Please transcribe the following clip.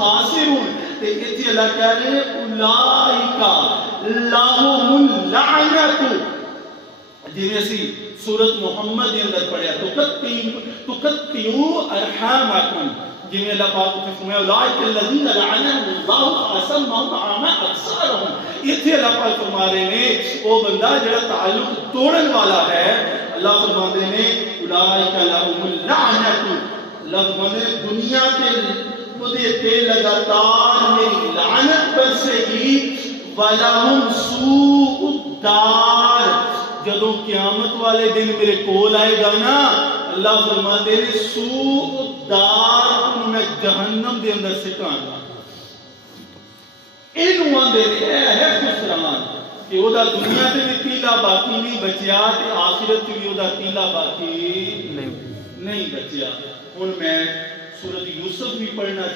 الخاسرون. تے ایتھے اللہ کہہ رہے ہیں اولئک لہم اللعنۃ. جی اسی سورت محمد کے اندر پڑھیا تقطعوا ارحامکم. جی اللہ پاک نے فرمایا اولئک الذین لعنهم اللہ فاصمهم واعمى ابصارهم. ایتھے اللہ پاک فرما رہے ہیں وہ بندہ جڑا تعلق توڑن والا ہے. اللہ فرماتے ہیں اولئک لہم اللعنۃ. اللہ فرماتے ہیں دنیا کے مجھے تے لگاتار میری لعنت برسے گی. وَلَهُمْ سُوءُ الدَّارِ. جدوں قیامت والے دن میرے کول آئے گا نا اللہ فرماتے ہیں سوء الدار ان میں جہنم دے اندر سٹاں گا. اینو آندے ہے خسران کہ او دا دنیا تے بھی تیلا باقی نہیں بچیا تے آخرت بھی او دا تیلا باقی نہیں بچیا. ہن میں سورۃ یوسف بھی پڑھنا